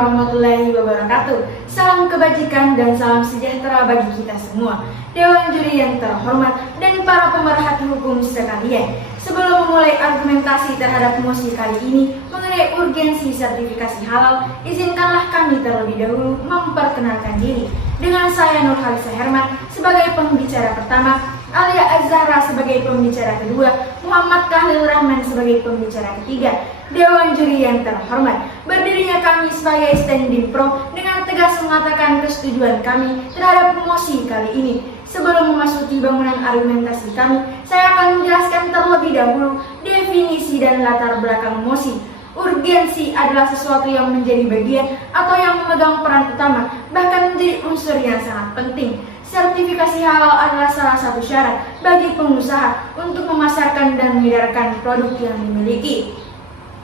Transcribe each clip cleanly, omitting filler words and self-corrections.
warahmatullahi wabarakatuh. Salam kebajikan dan salam sejahtera bagi kita semua. Dewan juri yang terhormat dan para pemerhati hukum sekalian. Sebelum memulai argumentasi terhadap mosi kali ini mengenai urgensi sertifikasi halal, izinkanlah kami terlebih dahulu memperkenalkan diri. Dengan saya Nurhalisa Herman sebagai pembicara pertama, Alia Azhara sebagai pembicara kedua, Muhammad Khalil Rahman sebagai pembicara ketiga. Dewan juri yang terhormat, berdirinya kami sebagai standing pro dengan tegas mengatakan kesetujuan kami terhadap mosi kali ini. Sebelum memasuki bangunan argumentasi kami, saya akan menjelaskan terlebih dahulu definisi dan latar belakang mosi. Urgensi adalah sesuatu yang menjadi bagian atau yang memegang peran utama, bahkan menjadi unsur yang sangat penting. Sertifikasi halal adalah salah satu syarat bagi pengusaha untuk memasarkan dan mengedarkan produk yang dimiliki.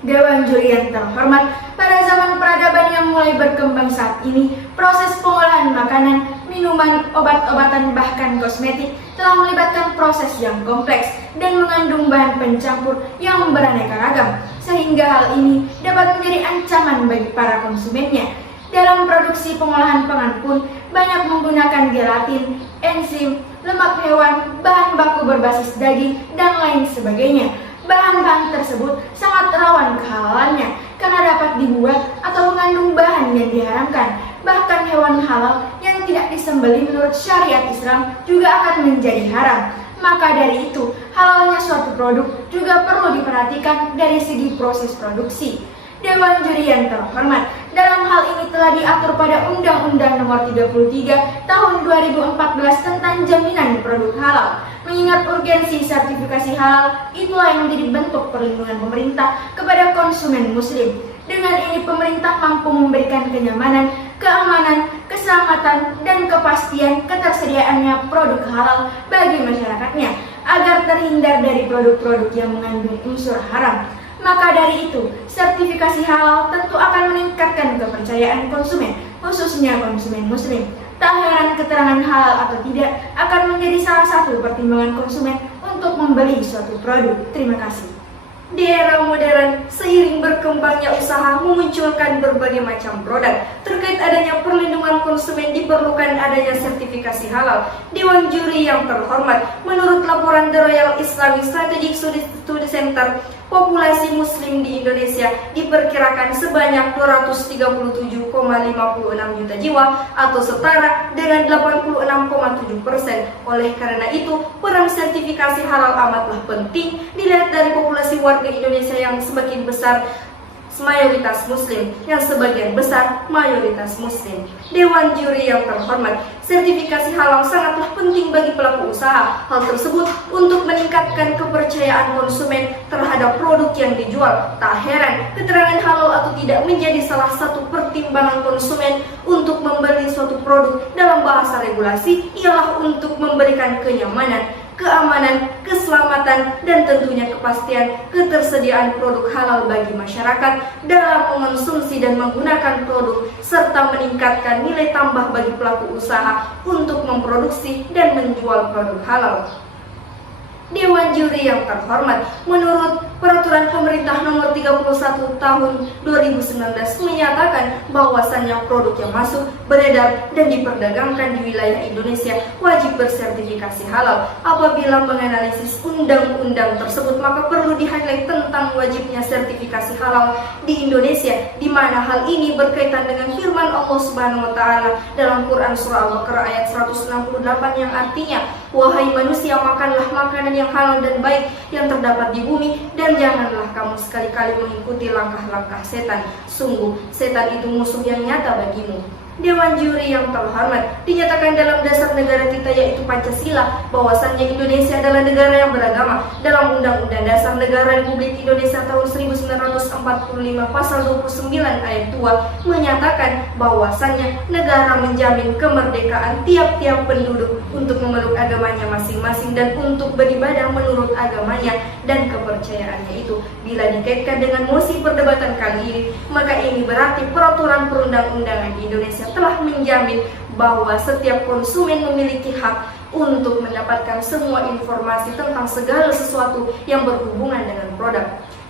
Dewan juri yang terhormat, pada zaman peradaban yang mulai berkembang saat ini, proses pengolahan makanan, minuman, obat-obatan bahkan kosmetik telah melibatkan proses yang kompleks dan mengandung bahan pencampur yang beraneka ragam, sehingga hal ini dapat menjadi ancaman bagi para konsumennya. Dalam produksi pengolahan pangan pun banyak menggunakan gelatin, enzim, lemak hewan, bahan baku berbasis daging, dan lain sebagainya. Bahan-bahan tersebut sangat rawan kehalalannya karena dapat dibuat atau mengandung bahan yang diharamkan. Bahkan hewan halal yang tidak disembelih menurut syariat Islam juga akan menjadi haram. Maka dari itu, halalnya suatu produk juga perlu diperhatikan dari segi proses produksi. Dewan juri yang terhormat, dalam hal ini telah diatur pada Undang-Undang Nomor 33 Tahun 2014 tentang jaminan produk halal. Mengingat urgensi sertifikasi halal, itulah yang menjadi bentuk perlindungan pemerintah kepada konsumen muslim. Dengan ini pemerintah mampu memberikan kenyamanan, keamanan, keselamatan, dan kepastian ketersediaannya produk halal bagi masyarakatnya, agar terhindar dari produk-produk yang mengandung unsur haram. Maka dari itu, sertifikasi halal tentu akan meningkatkan kepercayaan konsumen, khususnya konsumen muslim. Tak heran keterangan halal atau tidak akan menjadi salah satu pertimbangan konsumen untuk membeli suatu produk. Terima kasih. Di era modern, seiring berkembangnya usaha memunculkan berbagai macam produk. Terkait adanya perlindungan konsumen diperlukan adanya sertifikasi halal. Dewan juri yang terhormat, menurut laporan The Royal Islamic Strategic Study Center, populasi muslim di Indonesia diperkirakan sebanyak 237,56 juta jiwa atau setara dengan 86,7%. Oleh karena itu, peran sertifikasi halal amatlah penting dilihat dari populasi warga Indonesia yang semakin besar mayoritas muslim, yang sebagian besar mayoritas muslim. Dewan juri yang terhormat, sertifikasi halal sangatlah penting bagi pelaku usaha. Hal tersebut untuk meningkatkan kepercayaan konsumen terhadap produk yang dijual. Tak heran keterangan halal atau tidak menjadi salah satu pertimbangan konsumen untuk membeli suatu produk. Dalam bahasa regulasi ialah untuk memberikan kenyamanan, keamanan, keselamatan, dan tentunya kepastian ketersediaan produk halal bagi masyarakat dalam mengonsumsi dan menggunakan produk, serta meningkatkan nilai tambah bagi pelaku usaha untuk memproduksi dan menjual produk halal. Dewan juri yang terhormat, menurut Peraturan Pemerintah Nomor 31 Tahun 2019 menyatakan bahwasannya produk yang masuk, beredar, dan diperdagangkan di wilayah Indonesia wajib bersertifikasi halal. Apabila menganalisis undang-undang tersebut, maka perlu di-highlight tentang wajibnya sertifikasi halal di Indonesia, di mana hal ini berkaitan dengan firman Allah Subhanahu wa taala dalam Quran surah Al-Baqarah ayat 168 yang artinya, "Wahai manusia, makanlah makanan yang halal dan baik yang terdapat di bumi, dan janganlah kamu sekali-kali mengikuti langkah-langkah setan. Sungguh, setan itu musuh yang nyata bagimu." Dewan juri yang terhormat, dinyatakan dalam dasar negara kita yaitu Pancasila bahwasannya Indonesia adalah negara yang beragama. Dalam Undang-Undang Dasar Negara Republik Indonesia tahun 1945 pasal 29 ayat 2 menyatakan bahwasannya negara menjamin kemerdekaan tiap-tiap penduduk untuk memeluk agamanya masing-masing dan untuk beribadah menurut agamanya dan kepercayaannya itu. Bila dikaitkan dengan mosi perdebatan kali ini, maka ini berarti peraturan perundang-undangan di Indonesia telah menjamin bahwa setiap konsumen memiliki hak untuk mendapatkan semua informasi tentang segala sesuatu yang berhubungan dengan produk.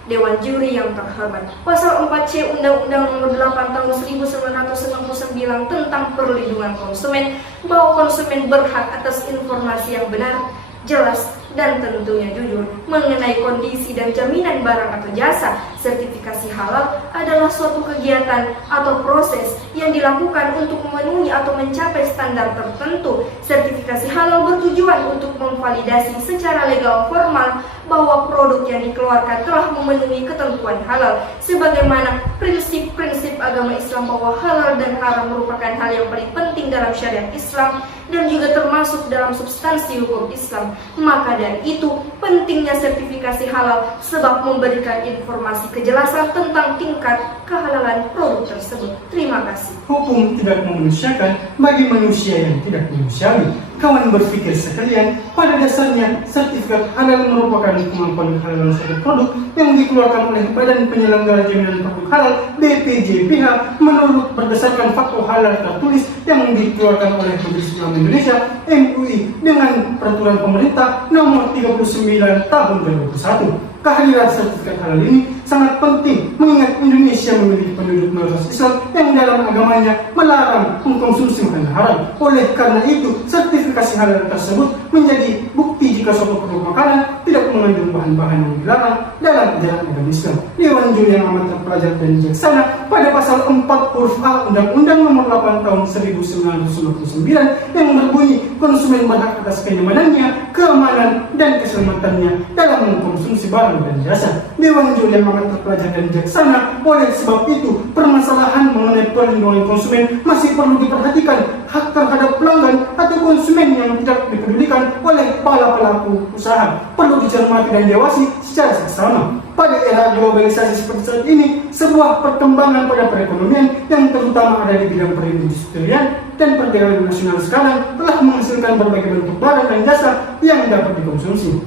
Dewan Juri yang terhormat, Pasal 4C Undang-Undang Nomor 8 Tahun 1999 tentang perlindungan konsumen, bahwa konsumen berhak atas informasi yang benar, jelas, dan tentunya jujur mengenai kondisi dan jaminan barang atau jasa. Sertifikasi halal adalah suatu kegiatan atau proses yang dilakukan untuk memenuhi atau mencapai standar tertentu. Sertifikasi halal bertujuan untuk memvalidasi secara legal formal bahwa produk yang dikeluarkan telah memenuhi ketentuan halal, sebagaimana prinsip-prinsip agama Islam bahwa halal dan haram merupakan hal yang paling penting dalam syariat Islam dan juga termasuk dalam substansi hukum Islam. Maka dari itu pentingnya sertifikasi halal, sebab memberikan informasi kejelasan tentang tingkat kehalalan produk tersebut. Terima kasih. Hukum tidak memanusiakan bagi manusia yang tidak manusiawi. Kawan berpikir sekalian, pada dasarnya sertifikat halal merupakan pengakuan kehalalan suatu produk yang dikeluarkan oleh Badan Penyelenggara Jaminan Produk Halal (BPJPH) menurut berdasarkan fatwa halal tertulis yang dikeluarkan oleh Majelis Ulama Indonesia (MUI) dengan peraturan pemerintah nomor 39 tahun 2021. Kehadiran sertifikat halal ini sangat penting mengingat Indonesia memiliki penduduk mayoritas Islam yang dalam agamanya melarang mengkonsumsi makanan haram. Oleh karena itu, sertifikasi halal tersebut menjadi bukti jika suatu produk makanan tidak mengandung bahan-bahan yang dilarang dalam ajaran agama Islam. Dewan Juri yang amat terpelajar dan bijaksana pada pasal 4 huruf A Undang-Undang Nomor 8 Tahun 1999 yang berbunyi konsumen berhak atas kenyamanannya, keamanan, dan keselamatannya dalam mengkonsumsi barang dan jasa. Dewan Juri yang amat terpelajar dan bijaksana, oleh sebab itu permasalahan mengenai perlindungan konsumen masih perlu diperhatikan. Hak terhadap pelanggan atau konsumen yang tidak dipedulikan oleh para pelaku usaha perlu dicermati dan diawasi secara seksama. Pada era globalisasi seperti saat ini, sebuah perkembangan pada perekonomian yang terutama ada di bidang perindustrian dan perdagangan nasional sekarang telah menghasilkan berbagai bentuk barang dan jasa yang dapat dikonsumsi.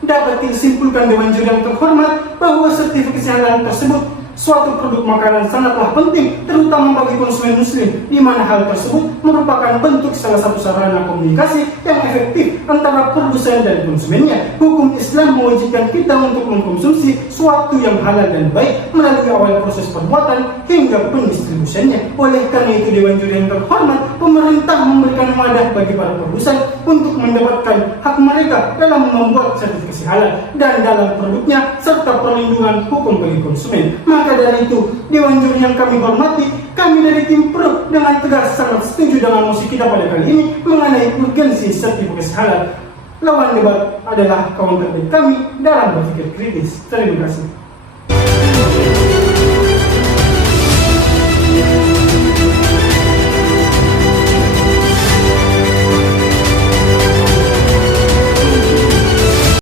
Dapat disimpulkan Dewan Juri yang terhormat bahwa sertifikasi halal tersebut suatu produk makanan sangatlah penting, terutama bagi konsumen muslim, di mana hal tersebut merupakan bentuk salah satu sarana komunikasi yang efektif antara produsen dan konsumennya. Hukum Islam mewajibkan kita untuk mengkonsumsi suatu yang halal dan baik melalui awal proses pembuatan hingga pendistribusiannya. Oleh karena itu, Dewan Juri yang terhormat, pemerintah memberikan wadah bagi para produsen untuk mendapatkan hak mereka dalam membuat sertifikasi halal dan dalam produknya serta perlindungan hukum bagi konsumen. Maka dari itu, Dewan Juri yang kami hormati, kami dari tim Pro dengan tegas sangat setuju dengan mosi kita pada kali ini mengenai urgensi sertifikasi halal. Lawan debat adalah kawan terbaik kami dalam berpikir kritis. Terima kasih.